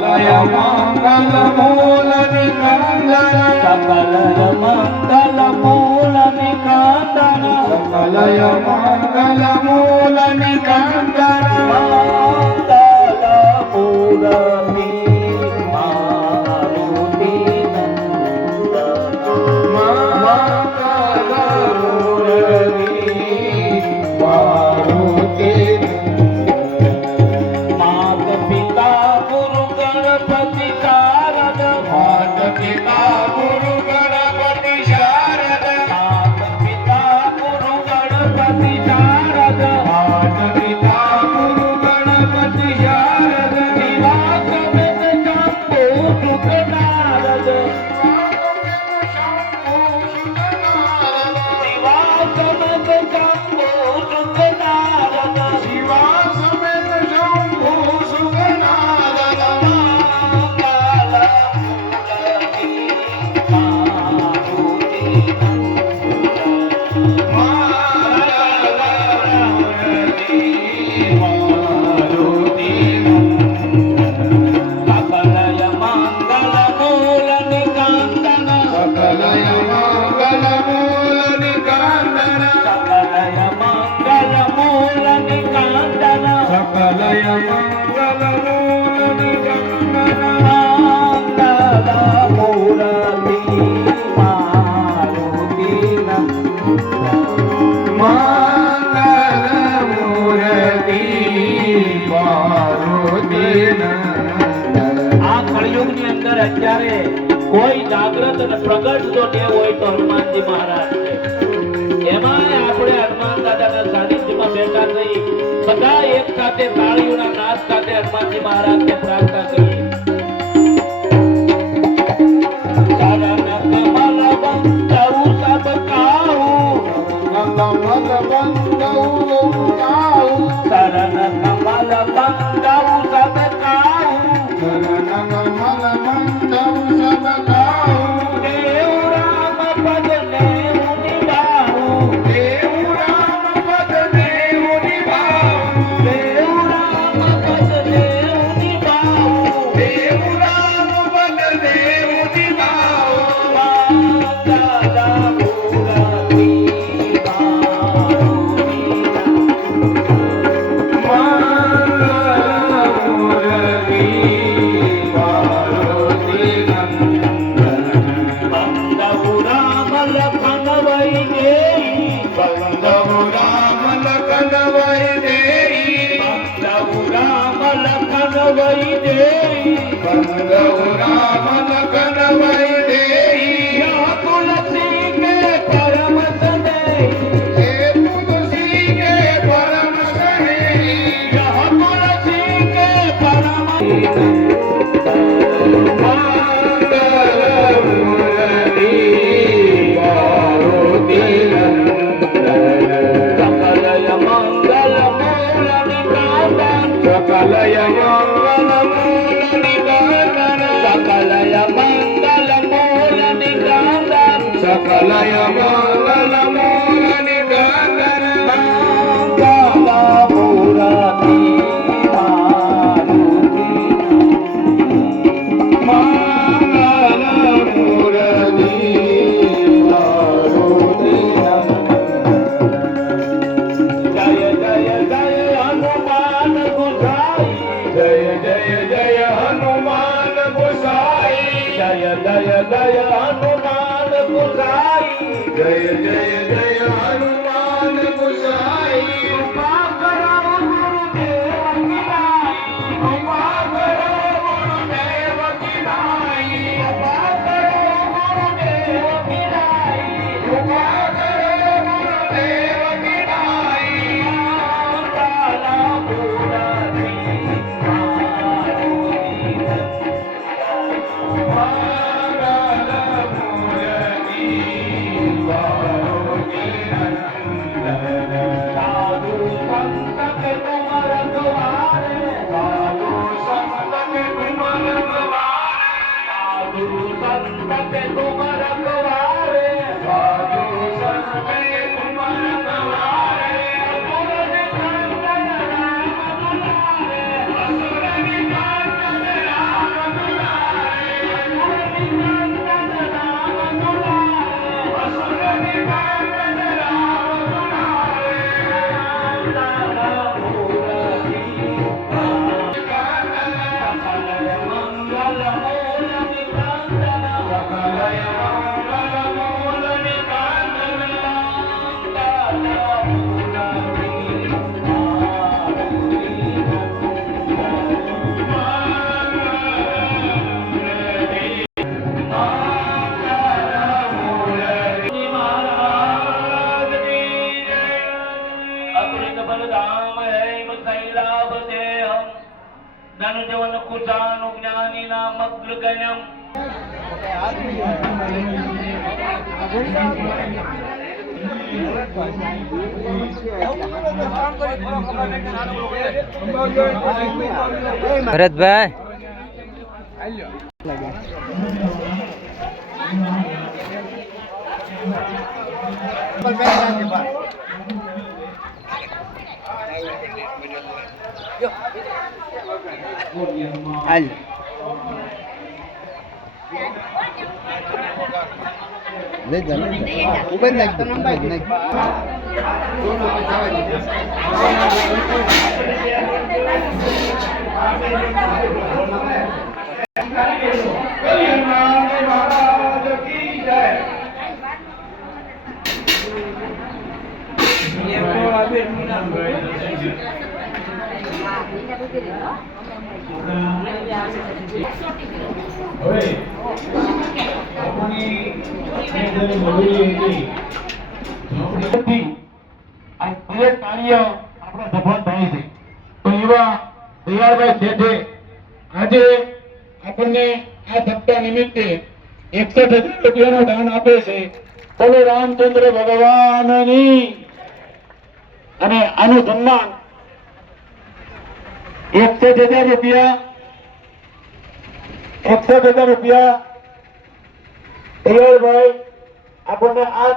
મંગલ મૂલ નિકંદન સકલય મંગલ મૂલ નિકંદન સકલય મંગલ મૂલ નિકંદન મંગલ મૂર્તિ મારુતિ નંદન મંગલ મૂર્તિ મારુતિ માત પિતા ગુરુ ગણપતિ શારદ માત પિતા ગુરુ ગણપતિ શારદ માત પિતા ગુરુ ગણપતિ શારદ માત પિતા ગુરુ ગણપતિ શારદ શિવા સમેત શંભુ સુખ નારદ શિવા સમેત શંભુ સુખ નારદ શિવા સમેત શંભુ સુગનાદન મંગલ મૂર્તિ મારુતિ સકલય મંગલ મૂલ નિકંદન સકલય મંગલ મૂલ નિકંદન સકલય મંગલ મૂલ નિકંદન સકલય મંગલ મૂલ નિકંદન મંગલ મૂર્તિ મારુતિ મંગલ મૂર્તિ મારુતિ આ કળિયુગની અંદર અત્યારે કોઈ જાગ્રત અને પ્રગટ જો દેવ હોય તો હનુમાનજી મહારાજ છે. એમાંય આપણે હનુમાન દાદાના સાનિધ્યમાં બેઠા થઈ બધા એક સાથે તાળીઓના નાદ સાથે હનુમાનજી મહારાજને પ્રાર્થના કરીએ. શરણ કમલ બંધુ સબ કાહુ કમલ બંધુ કાહુ શરણ કમલ બંધુ સબ કાહુ શરણ કમલ બંધુ સબ કાહુ દેવ રામ પદ દેવ નિભાઉ દેવ રામ પદ દેવ નિભાઉ દેવ રામ પદ દેવ નિભાઉ દેવ રામ પદ દેવ નિભાઉ મંગલ મૂર્તિ મારુતિ બંધુ રામ લખન વૈદેહી બંધુ રામ લખન વૈદેહી યા તુલસી કે પરમ સ્નેહી યા તુલસી કે પરમ સકલય મંગલ મૂલ નિકંદન સકલય મંગલ મૂલ નિકંદન સકલય મંગલ મૂલ નિકંદન સકલય મંગલ મૂલ નિકંદન મંગલ મૂર્તિ મારુતિ મંગલ મૂર્તિ મારુતિ જય જય જય હનુમાન ગુસાઈ જય જય જય હનુમાન ગોસાઈ જય જય જય હનુમાન ગુસાઈ જય જય જય હનુમાન ગોસાઈ કૃપા કરો ગુરુદેવ કિનાઈ કૃપા કરો ગુરુદેવ કિનાઈ કૃપા કરો ગુરુદેવ કિનાઈ કૃપા કરો ગુરુદેવ કિનાઈ મંગલ મૂર્તિ સાધુ સંત કે તુમ રખવારે સાધુ સંત કે તુમ રખવારે સાધુ સંત કે તુમ રખવારે સાધુ સંત કે તુમ રખવારે અસુર નિકંદન રામ દુલારે અસુર નિકંદન રામ અગ્રગણ્યમ ભરતભાઈ કલ્યાણ મહારાજ કી જય. હવે આપણી જે મજૂરી હતી આ દરેક કાર્ય આપણા સફળ થાય છે. તો એવા દયાળભાઈ શેઠે આજે આપણને આ સપ્તાહ નિમિત્તે 61,000 રૂપિયાનું દાન આપે છે. બોલો રામચંદ્ર ભગવાનની. અને આનું સન્માન 61,000 રૂપિયા દયાળભાઈ આપણને આ